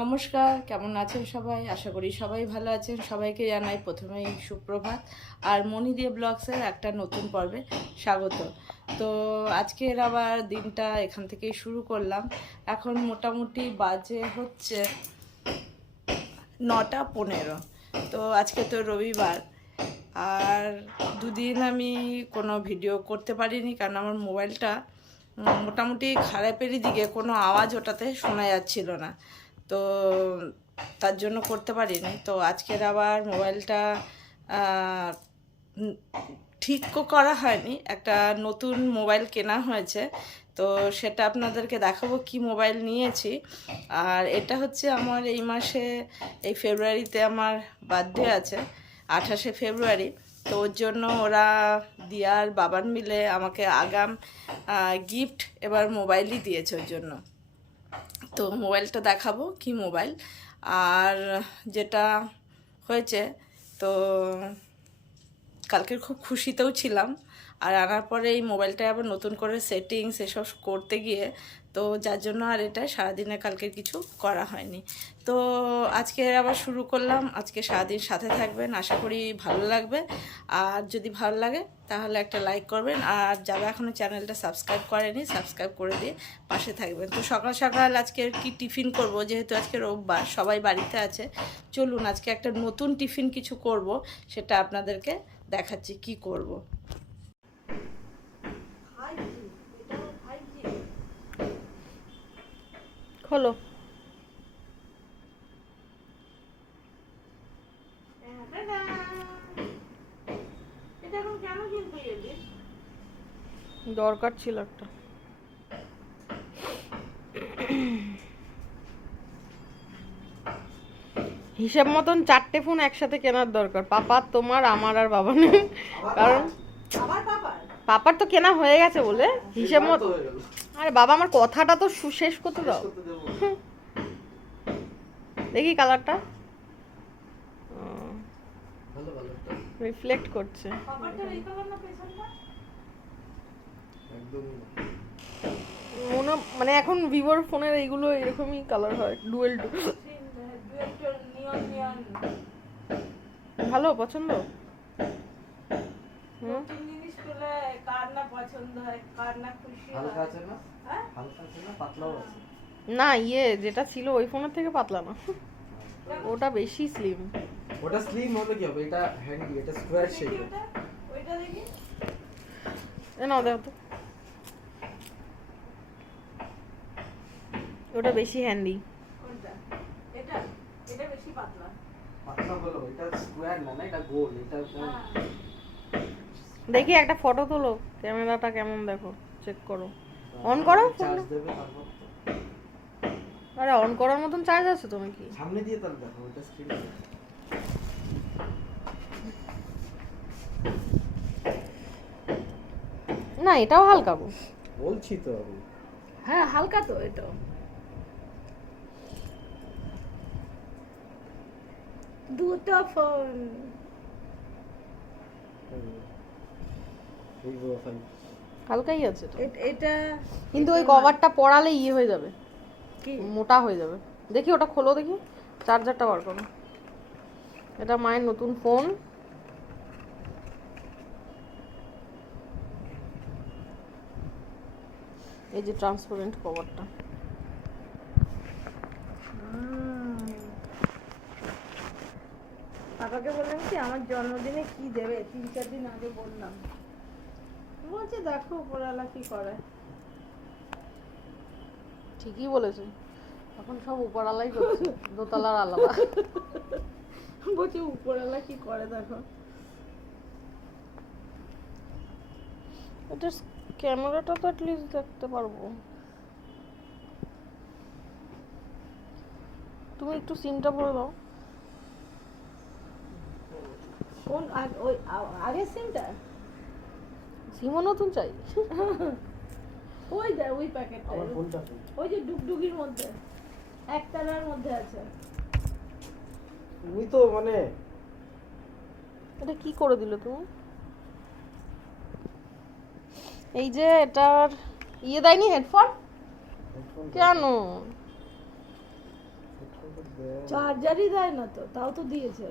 নমস্কার, কেমন আছেন সবাই? আশা করি সবাই ভালো আছেন। সবাইকে জানাই প্রথমেই সুপ্রভাত। আর দিয়ে ব্লগসের একটা নতুন পর্বে স্বাগত। তো আজকের আবার দিনটা এখান থেকেই শুরু করলাম। এখন মোটামুটি বাজে হচ্ছে নটা পনেরো। তো আজকে তো রবিবার। আর দুদিন আমি কোনো ভিডিও করতে পারিনি কারণ আমার মোবাইলটা মোটামুটি খারাপেরই দিকে কোনো আওয়াজ ওটাতে শোনা যাচ্ছিল না। তো তার জন্য করতে পারিনি। তো আজকের আবার মোবাইলটা ঠিক করা হয়নি। একটা নতুন মোবাইল কেনা হয়েছে। তো সেটা আপনাদেরকে দেখাবো কি মোবাইল নিয়েছি। আর এটা হচ্ছে আমার এই মাসে, এই ফেব্রুয়ারিতে আমার বার্থডে আছে, আঠাশে ফেব্রুয়ারি। তো ওর জন্য ওরা দিয়ার বাবান মিলে আমাকে আগাম গিফট এবার মোবাইলই দিয়েছে ওর জন্য। তো মোবাইলটা দেখাবো কি মোবাইল। আর যেটা হয়েছে তো কালকে খুব খুশিতেও ছিলাম। আর আনার পরে এই মোবাইলটা আবার নতুন করে সেটিংস এসব করতে গিয়ে, তো যার জন্য আর এটা সারাদিনে কালকে কিছু করা হয়নি। তো আজকে আবার শুরু করলাম। আজকে সারাদিন সাথে থাকবেন, আশা করি ভালো লাগবে। আর যদি ভালো লাগে, তাহলে একটা লাইক করবেন। আর যারা এখনও চ্যানেলটা সাবস্ক্রাইব করেনি সাবস্ক্রাইব করে দিয়ে পাশে থাকবেন। তো সকাল সকাল আজকে কি টিফিন করব? যেহেতু আজকে রোববার, সবাই বাড়িতে আছে। চলুন আজকে একটা নতুন টিফিন কিছু করব, সেটা আপনাদেরকে দেখাচ্ছি কি করব। খোলো। দরকার ছিল একটা। হিসাব মতন চারটে ফোন একসাথে কেনার দরকার। পাপার তোমার আমার আর বাবা নেই। কারণ পাপার তো কেনা হয়ে গেছে বলে। হিসাব মতো আরে বাবা আমার কথাটা তো শেষ করতে দাও। দেখি কালারটা। রিফ্লেক্ট করছে। মনে মানে এখন ভিভোর ফোনের এইগুলো এরকমই কালার হয় ডুয়েল ভালো পছন্দ? হুম? হালকা আছে না? হালকা আছে না? পাতলাও আছে। না ইয়ে যেটা ছিল ওই ফোনের থেকে পাতলা না। ওটা বেশি স্লিম ওটা স্লিম হলে কি হবে? এটা হ্যান্ডি এটা স্কোয়ার শেপ এ নাও দেখো তো। ওটা বেশি হ্যান্ডি কোনটা? এটা? এটা বেশি পাতলা। পাতলা হলো এটা স্কোয়ার না না এটা গোল এটা দেখি একটা ফটো তোলো। ক্যামেরাটা কেমন দেখো চেক করো। অন করো চার্জ ফোনটা। দেবে তারপর তো। আরে অন করার মতন চার্জ আছে তো নাকি? সামনে দিয়ে তাহলে দেখো ওটা স্ক্রিন না এটাও হালকা গো। বলছি তো আমি। হ্যাঁ হালকা তো এটা দুটো ফোন হালকাই আছে তো। এটা কিন্তু ওই কভারটা পড়ালে ইয়ে হয়ে যাবে। কি? মোটা হয়ে যাবে। দেখি ওটা খোলো দেখি। চার্জারটা বার করো। এটা মায়ের নতুন ফোন। এই যে ট্রান্সপারেন্ট কভারটা। পাপাকে বললাম কি আমার জন্মদিনে কি দেবে? তিন চার দিন আগে বললাম। বলছে দেখো উপরওয়ালা কি করে? ঠিকই বলেছে। এখন সব উপরালাই করছে দোতলার আলাদা। বলছে উপরালা কি করে দেখো? এটা ক্যামেরাটা তো অ্যাটলিস্ট দেখতে পারব। তুমি একটু সিমটা ভরে দাও। কোন আগ- ওই আগের সিমটা সিমও নতুন চাই। ওই দে ওই ওই যে ডুগডুগির মধ্যে একতলার মধ্যে আছে। তুমি তো মানে এটা কি করে দিলে তুমি? এই যে এটার ইয়ে দেয়নি হেডফোন কেন? চার্জারই দেয়। না তো তাও তো দিয়েছে।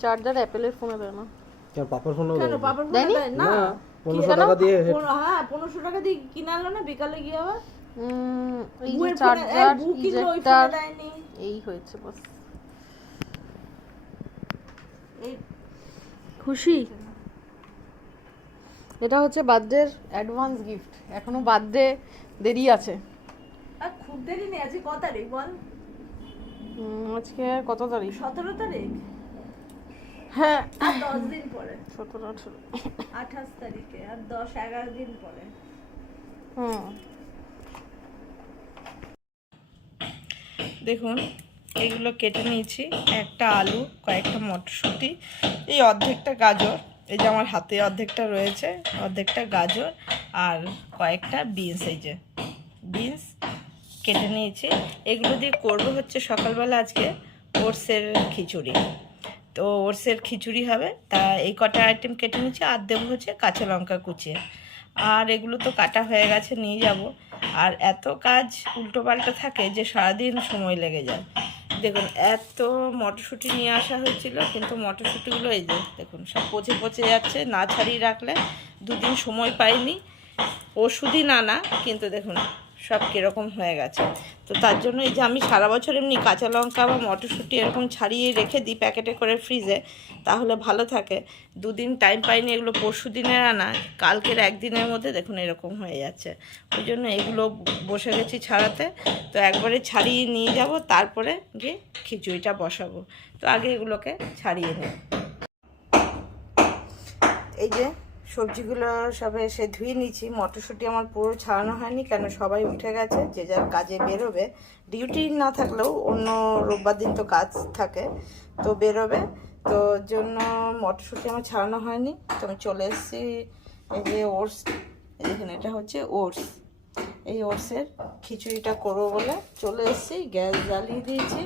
চার্জার অ্যাপেলের ফোনে দেয় না। কেন পাপার ফোনে দেয় না? না। পনেরোশো টাকা দিয়ে হ্যাঁ পনেরোশো টাকা দিয়ে কিনে আনলো না? বিকালে গিয়ে আবার? এই যে বুয়ের ফোনে- এই চার্জার বু কিনলো, ওই ফোনে ইজেক্টার এই হয়েছে বাস। খুশি? এটা হচ্ছে বার্থডের অ্যাডভান্স গিফট এখনও বার্থডে দেরি আছে। আর খুব দেরি নেই আজকে ক তারিখ বল? আজকে কত তারিখ? সতেরো তারিখ। হ্যাঁ। আর দশ দিন পরে। সতেরো আঠেরো। আঠাশ তারিখে আর দশ এগারো দিন পরে। হুম। দেখুন এগুলো কেটে নিয়েছি। একটা আলু কয়েকটা মটরশুঁটি এই অর্ধেকটা গাজর এই যে আমার হাতে অর্ধেকটা রয়েছে অর্ধেকটা গাজর আর কয়েকটা বিনস এই যে বিনস কেটে নিয়েছি। এগুলো দিয়ে করব হচ্ছে সকালবেলা আজকে ওটসের খিচুড়ি। তো ওটসের খিচুড়ি হবে। তা এই কটা আইটেম কেটে নিয়েছি, আর দেবো হচ্ছে কাঁচা লঙ্কা কুচিয়ে আর এগুলো তো কাটা হয়ে গেছে, নিয়ে যাব। আর এত কাজ উল্টো পাল্টা থাকে যে সারাদিন সময় লেগে যায়। দেখুন, এত মটরশুঁটি নিয়ে আসা হয়েছিল, কিন্তু মটরশুঁটিগুলো এই যে, দেখুন, সব পচে পচে যাচ্ছে, না ছাড়িয়ে রাখলে দুদিন সময় পাইনি। ওষুধই না না, কিন্তু দেখুন সব কীরকম হয়ে গেছে। তো তার জন্য এই যে আমি সারা বছর এমনি কাঁচা লঙ্কা বা মটরশুঁটি এরকম ছাড়িয়ে রেখে দিই প্যাকেটে করে ফ্রিজে, তাহলে ভালো থাকে। দুদিন টাইম পাইনি, এগুলো পরশু দিনের আনা, কালকের একদিনের মধ্যে দেখুন এরকম হয়ে যাচ্ছে। ওই জন্য এগুলো বসে গেছি ছাড়াতে। তো একবারে ছাড়িয়ে নিয়ে যাব, তারপরে গিয়ে খিচুড়িটা বসাবো। তো আগে এগুলোকে ছাড়িয়ে নিই এই যে সবজিগুলো সব এসে ধুয়ে নিচ্ছি মটরশুঁটি আমার পুরো ছাড়ানো হয়নি, কেন সবাই উঠে গেছে, যে যার কাজে বেরোবে। ডিউটি না থাকলেও অন্য রোববার দিন তো কাজ থাকে, তো বেরোবে। তো জন্য মটরশুঁটি আমার ছাড়ানো হয়নি, তো আমি চলে এসেছি এই যে ওটস, এই দেখুন এটা হচ্ছে ওটস। এই ওটসের খিচুড়িটা করব বলে চলে এসেছি, গ্যাস জ্বালিয়ে দিয়েছি,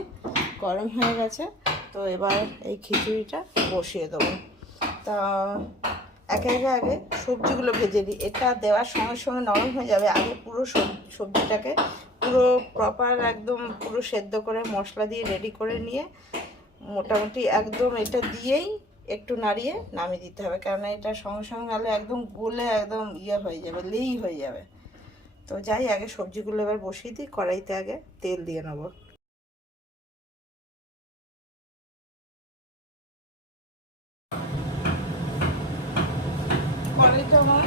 গরম হয়ে গেছে, তো এবার এই খিচুড়িটা বসিয়ে দেবো। তা একে একে আগে সবজিগুলো ভেজে দিই। এটা দেওয়ার সঙ্গে সঙ্গে নরম হয়ে যাবে। আগে পুরো সব- সবজিটাকে পুরো প্রপার একদম পুরো সেদ্ধ করে মশলা দিয়ে রেডি করে নিয়ে মোটামুটি একদম এটা দিয়েই একটু নাড়িয়ে নামিয়ে দিতে হবে। কেননা এটা সঙ্গে সঙ্গে গেলে একদম গলে একদম ইয়ে হয়ে যাবে, লেই হয়ে যাবে। তো যাই, আগে সবজিগুলো এবার বসিয়ে দিই। কড়াইতে আগে তেল দিয়ে নেব কড়াইটা আমার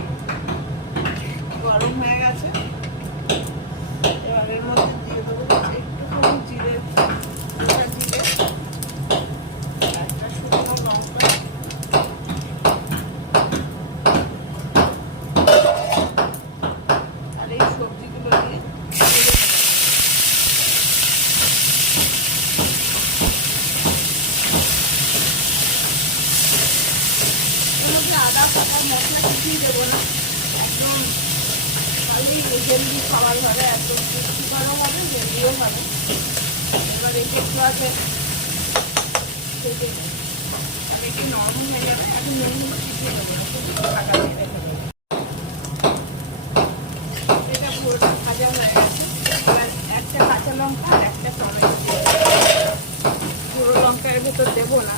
গরম হয়ে গেছে এবার এর মধ্যে দিয়ে দেবো একটুখানি জিরে গোটা জিরে আর একটা শুকনো লঙ্কা আর এই সবজিগুলো দিয়ে ভেজে নেব। এর মধ্যে আদা ফাদা মশলা কিছুই দেবো না একদম খালি হেলদি খাবার হবে একদম পুষ্টিকরও হবে হেলদিও হবে এবার এই যে একটু আছে সেটাই আর একটু নরম হয়ে যাবে এখন নুন নুন শিখিয়ে দেবো না শুধু ঢাকা দিয়ে রেখে দেবো এটা পুরোটা ভাজা হয়ে গেছে এবার একটা কাঁচা লঙ্কা আর একটা টমেটো দিয়ে দেবো। পুরো লঙ্কা এর ভেতর দেবো না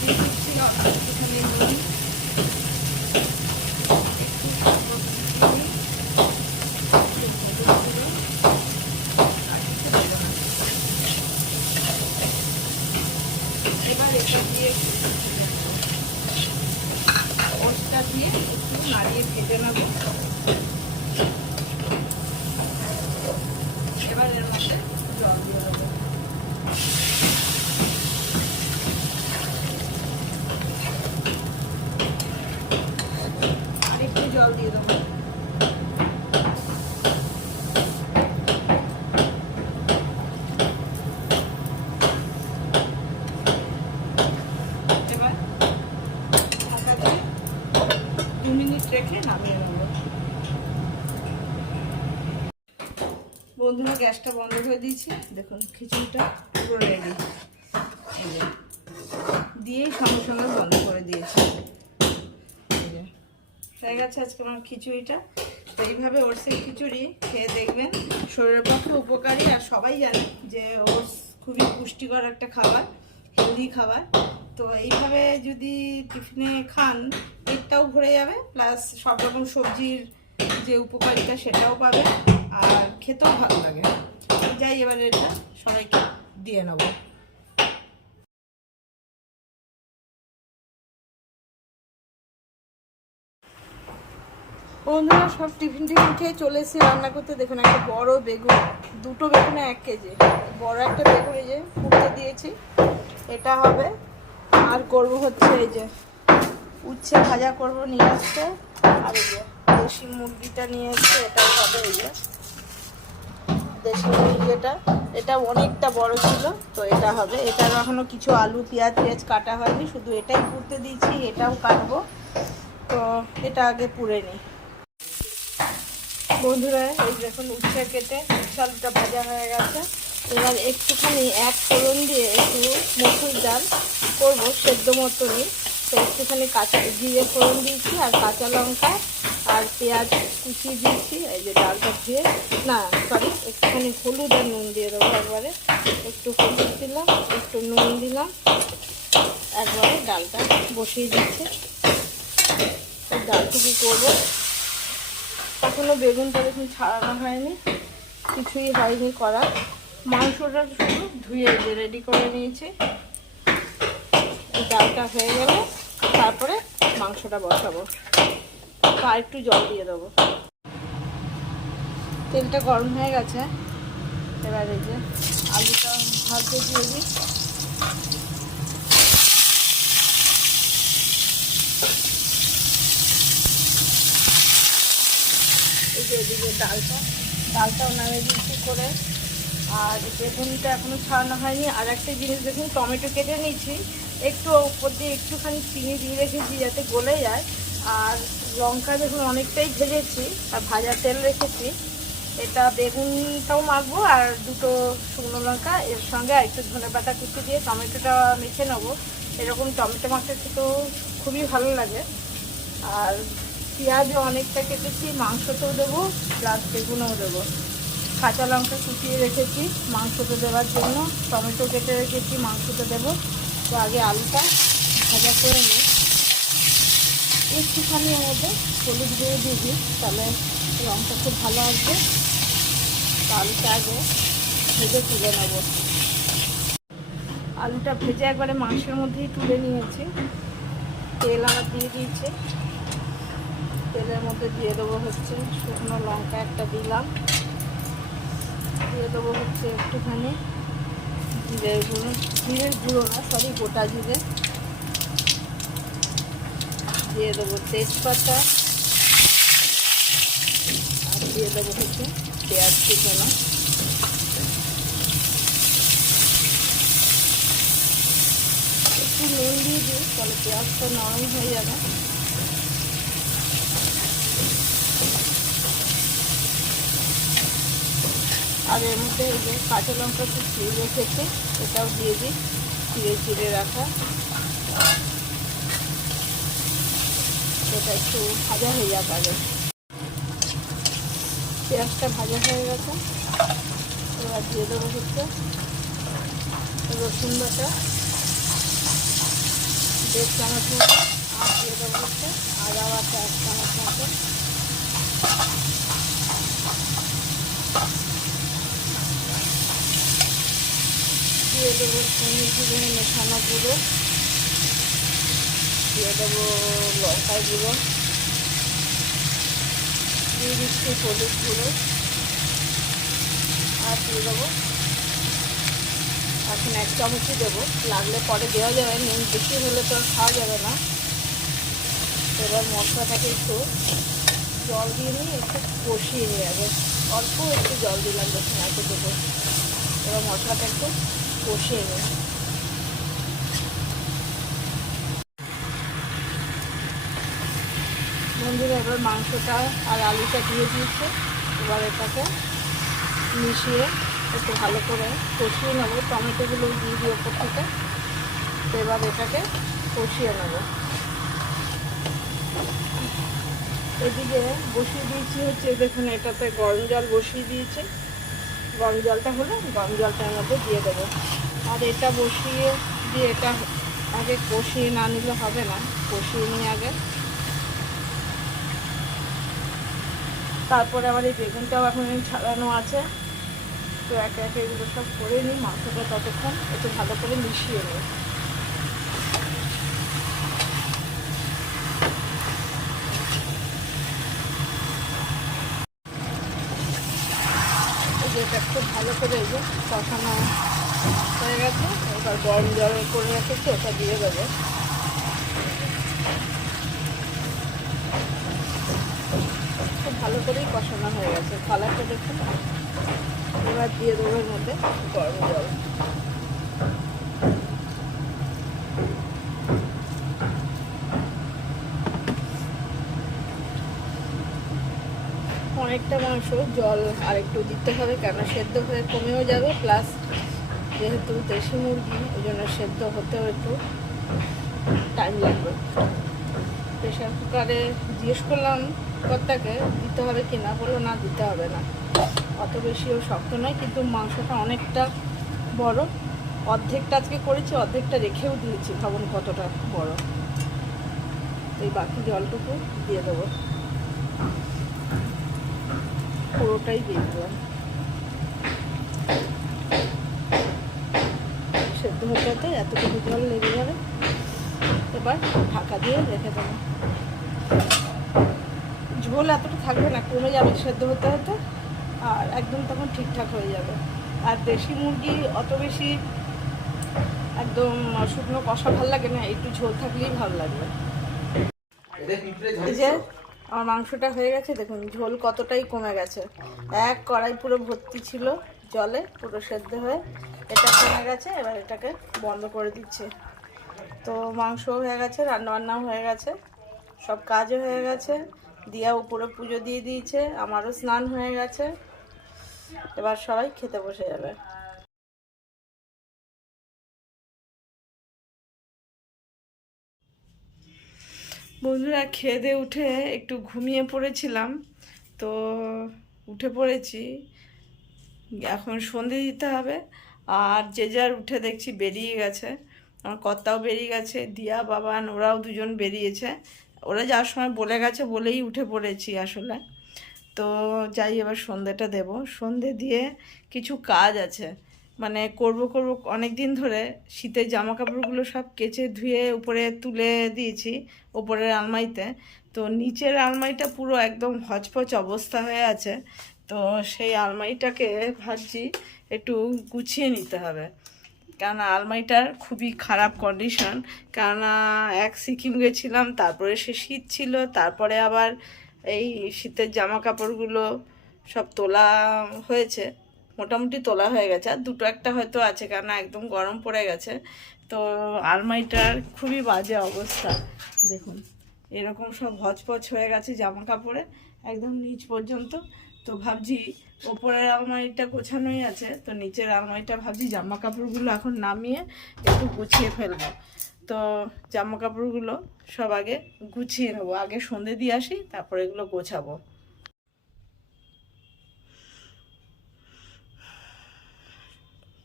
দিয়ে দিচ্ছি একটুখানি নুন একটু সামান্য চিনি, একটু হলুদ গুঁড়ো, আর কিছু দেবো না। এবার এটা ওটসটা দিয়ে একটু নাড়িয়ে ভেজে নেব এবার এর মধ্যে জল দিয়ে দেবো আর একটু জল দিয়ে দেবো এবার ঢাকা দিয়ে দু মিনিট রেখে নামিয়ে নেব বন্ধুরা, গ্যাসটা বন্ধ করে দিয়েছি। দেখুন, খিচুড়িটা পুরো রেডি দিয়েই সঙ্গে সঙ্গে বন্ধ করে দিয়েছি। হয়ে গেছে আজকে আমার খিচুড়িটা। তো এইভাবে ওটসের খিচুড়ি খেয়ে দেখবেন, শরীরের পক্ষে উপকারী। আর সবাই জানে যে ওটস খুবই পুষ্টিকর একটা খাবার হেলদি খাবার। তো এইভাবে যদি টিফিনে খান, পেটটাও ভরে যাবে প্লাস সব রকম সবজির যে উপকারিতা সেটাও পাবে আর খেতেও ভালো লাগে। যাই, এবারে এটা সবাইকে দিয়ে নেব। বন্ধুরা, সব টিফিন টিফিন খেয়ে চলে এসেছি রান্না করতে। দেখুন, একটা বড় বেগুন, দুটো বেগুনে, এক কেজি। বড় একটা বেগুন, এই যে ফুটতে দিয়েছি। এটা হবে, আর করব হচ্ছে এই যে উচ্ছে ভাজা করব নিয়ে আসছে আর এই যে দেশি মুরগিটা নিয়ে এসছে, এটাও হবে এই যে দেশি মুরগি এটা এটা অনেকটা বড় ছিল, তো এটা হবে। এটার এখনও কিছু আলু, পেঁয়াজ পেঁয়াজ কাটা হয়নি, শুধু এটাই পুড়তে দিয়েছি, এটাও কাটবো। তো এটা আগে পুড়ে নিই। বন্ধুরা, এই দেখুন উচ্ছে কেটে চালটা ভাজা হয়ে গেছে। এবার একটুখানি এক ফোড়ন দিয়ে একটু মসুর ডাল করব, সেদ্ধ মতনই। তো একটুখানি কাঁচা জিরে ফোড়ন দিয়েছি, আর কাঁচা লঙ্কা আর পেঁয়াজ কুচিয়ে দিয়েছি, এই যে ডালটা ধুয়ে। না সরি একটুখানি হলুদ আর নুন দিয়ে দেবো একবারে। একটু হলুদ দিলাম, একটু নুন দিলাম। একবারে ডালটা বসিয়ে দিচ্ছি। এই কী করব। এখনও বেগুনটা দেখুন ছাড়ানো হয়নি, কিছুই হয়নি করা। মাংসটা শুধু ধুয়ে যে রেডি করে নিয়েছি। ডালটা হয়ে গেলে তারপরে মাংসটা বসাবো। আর একটু জল দিয়ে দেবো। তেলটা গরম হয়ে গেছে। এবার এই যে আলুটা ভাজতে দিয়ে দিই। এই যে এদিকে ডালটা, ডালটাও নামিয়ে দিচ্ছি করে। আর বেগুনটা এখনও ছাড়ানো হয়নি। আর একটা জিনিস দেখুন, টমেটো কেটে নিয়েছি। একটু উপর দিয়ে একটুখানি চিনি দিয়ে রেখেছি যাতে গলে যায়। আর লঙ্কা দেখুন অনেকটাই ভেজেছি, আর ভাজা তেল রেখেছি। এটা বেগুনটাও মাখবো আর দুটো শুকনো লঙ্কা, এর সঙ্গে আর একটু ধনে পাতা কুচি দিয়ে টমেটোটা মেখে নেব। এরকম টমেটো মাখতে খেতেও খুবই ভালো লাগে। আর পেঁয়াজও অনেকটা কেটেছি, মাংসতেও দেবো, প্লাস বেগুনও দেবো। কাঁচা লঙ্কা কুচিয়ে রেখেছি মাংসতে দেওয়ার জন্য। টমেটো কেটে রেখেছি, মাংসতে দেবো। তো আগে আলুটা ভাজা করে নিই। একটুখানি মধ্যে হলুদ দিয়ে দিই, তাহলে রঙটা খুব ভালো আসবে। আলুটা আগে ভেজে তুলে নেব। আলুটা ভেজে একবারে মাংসের মধ্যেই তুলে নিয়েছি। তেল আমার দিয়ে দিয়েছে। তেলের মধ্যে দিয়ে দেবো হচ্ছে শুকনো লঙ্কা একটা দিলাম। দিয়ে দেবো হচ্ছে একটুখানি জিরের গুঁড়ো জিরের গুঁড়ো না সরি গোটা জিরে। দিয়ে দেবো তেজপাতা। আর দিয়ে দেবো হচ্ছে পেঁয়াজ কুচানো। একটু নুন দিয়ে দিই, তাহলে পেঁয়াজটা নরম হয়ে যাবে। আর এর মধ্যে এই যে কাঁচা লঙ্কা একটু রেখেছে, এটাও দিয়ে দিই, চিড়ে চিড়ে রাখা। সেটা একটু ভাজা হয়ে যাবে আগে। পেঁয়াজটা ভাজা হয়ে গেছে। এবার দিয়ে দেবো হচ্ছে রসুন বাটা। দেড় চামচ মতো। আর দিয়ে দেবো হচ্ছে আদা বাটা এক চামচ মতো। দিয়ে দেবো মেশানো গুঁড়ো। দিয়ে দেবো লঙ্কার গুঁড়ো, দিয়ে দিচ্ছি হলুদ গুঁড়ো, আর দিয়ে দেবো এখন এক চামচই দেবো। লাগলে পরে দেওয়া যাবে নুন বেশি হলে তো খাওয়া যাবে না। এবার মশলাটাকে একটু জল দিয়ে নিয়ে একটু কষিয়ে নিয়ে যাবে অল্প একটু জল দিলাম দেখুন এত দেবো। এবার মশলাটা একটু কষিয়ে নিই বন্ধুরা এবার মাংসটা আর আলুটা দিয়ে দিয়েছে। এবার এটাকে মিশিয়ে একটু ভালো করে কষিয়ে নেব। টমেটোগুলো দিয়ে দিই ওপর থেকে। তো এবার এটাকে কষিয়ে নেব। এদিকে বসিয়ে দিয়েছি হচ্ছে, দেখুন এটাতে গরম জল বসিয়ে দিয়েছে। গরম জলটা হলে, গরম জলটার মধ্যে দিয়ে দেবো। আর এটা বসিয়ে দিয়ে এটা আগে কষিয়ে না নিলে হবে না। কষিয়ে নিয়ে আগে তারপরে আবার এই বেগুনটাও এখন ছাড়ানো আছে। তো একে একে এগুলো সব করে নিই, মাংসটা ততক্ষণ একটু ভালো করে মিশিয়ে এই এটা খুব ভালো করে এই যে কষানো হয়ে গেছে, এবার গরম জল করে রেখেছি, ওটা দিয়ে দেবো খুব ভালো করেই কষানো হয়ে গেছে। কালারটা দেখুন। এবার দিয়ে দেবো এর মধ্যে গরম জল। অনেকটা মাংস, জল আর একটু দিতে হবে কেন সেদ্ধ হয়ে কমেও যাবে। প্লাস যেহেতু দেশি মুরগি, ওই জন্য সেদ্ধ হতেও একটু টাইম লাগবে। প্রেশার কুকারে জিজ্ঞেস করলাম কর্তাকে দিতে হবে কি না বলল না, দিতে হবে না। অত বেশিও শক্ত নয়, কিন্তু মাংসটা অনেকটা বড়। অর্ধেকটা আজকে করেছি, অর্ধেকটা রেখেও দিয়েছি, ভাবুন কতটা বড়। এই বাকি জলটুকু দিয়ে দেবো। পুরোটাই দিয়ে দিলাম সেদ্ধ হতে হতে এতটুকু জল লেগে যাবে এবার ঢাকা দিয়ে রেখে দেবো। ঝোল এতটা থাকবে না, কমে যাবে, সেদ্ধ হতে হতে, আর একদম তখন ঠিকঠাক হয়ে যাবে। আর দেশি মুরগি অত বেশি একদম শুকনো কষা ভালো লাগে না, একটু ঝোল থাকলেই ভালো লাগবে যে আমার মাংসটা হয়ে গেছে, দেখুন ঝোল কতটাই কমে গেছে। এক কড়াই পুরো ভর্তি ছিল জলে, পুরো সেদ্ধ হয়ে এটা কমে গেছে, এবার এটাকে বন্ধ করে দিচ্ছে। তো মাংস হয়ে গেছে, রান্নাবান্নাও হয়ে গেছে, সব কাজও হয়ে গেছে। দিয়া উপরে পুজো দিয়ে দিয়েছে, আমারও স্নান হয়ে গেছে। এবার সবাই খেতে বসে যাবে। বন্ধুরা, খেয়ে উঠে একটু ঘুমিয়ে পড়েছিলাম, তো উঠে পড়েছি। এখন সন্ধে দিতে হবে, আর যে যার উঠে দেখছি বেরিয়ে গেছে। আমার কর্তাও বেরিয়ে গেছে, দিয়া বাবান ওরাও দুজন বেরিয়েছে। ওরা যাওয়ার সময় বলে গেছে, বলেই উঠে পড়েছি আসলে। তো যাই, এবার সন্ধেটা দেব। সন্ধে দিয়ে কিছু কাজ আছে। মানে করব করব অনেক দিন ধরে শীতের জামা কাপড়গুলো সব কেচে, ধুয়ে, উপরে তুলে দিয়েছি উপরের আলমারিতে। তো নিচের আলমারিটা পুরো একদম হচপচ অবস্থা হয়ে আছে। তো সেই আলমারিটাকে ভাবছি একটু গুছিয়ে নিতে হবে। কেননা আলমারিটার খুবই খারাপ কন্ডিশন কেননা এক সিকিম গেছিলাম, তারপরে সে শীত ছিল, তারপরে আবার এই শীতের জামা কাপড়গুলো সব তোলা হয়েছে, মোটামুটি তোলা হয়ে গেছে, আর দুটো একটা হয়তো আছে, কেননা একদম গরম পড়ে গেছে, তো আলমারিটার খুবই বাজে অবস্থা, দেখুন, এরকম সব হচপচ হয়ে গেছে জামা কাপড়ে একদম নিচ পর্যন্ত তো ভাবছি ওপরের আলমারিটা গোছানোই আছে, তো নিচের আলমারিটা ভাবছি জামা কাপড়গুলো এখন নামিয়ে একটু গুছিয়ে ফেলব। তো জামা কাপড়গুলো সব আগে গুছিয়ে নেব, আগে সন্ধে দিয়ে আসি, তারপরে এগুলো গোছাবো।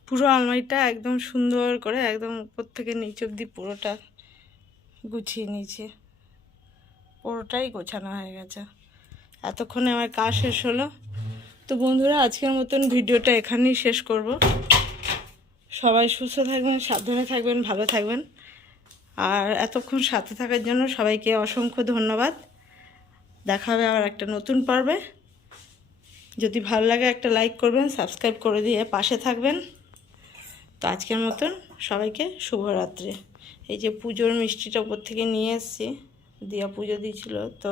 পুরো আলমারিটা একদম সুন্দর করে একদম উপর থেকে নিচ অব্দি পুরোটা গুছিয়ে নিয়েছি। পুরোটাই গোছানো হয়ে গেছে। এতক্ষণে আমার কাজ শেষ হলো। তো বন্ধুরা, আজকের মতন ভিডিওটা এখানেই শেষ করব। সবাই সুস্থ থাকবেন, সাবধানে থাকবেন, ভালো থাকবেন। আর এতক্ষণ সাথে থাকার জন্য সবাইকে অসংখ্য ধন্যবাদ। দেখা হবে আবার একটা নতুন পর্বে। যদি ভালো লাগে একটা লাইক করবেন, সাবস্ক্রাইব করে দিয়ে পাশে থাকবেন। তো আজকের মতন সবাইকে শুভরাত্রি। এই যে পুজোর মিষ্টিটা উপর থেকে নিয়ে এসেছি, দিয়া পুজো দিয়েছিল, তো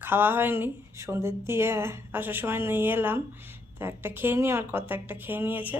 খাওয়া হয়নি। সন্ধ্যের দিয়ে আসার সময় নিয়ে এলাম। তো একটা খেয়ে নিই আমার কত একটা খেয়ে নিয়েছে।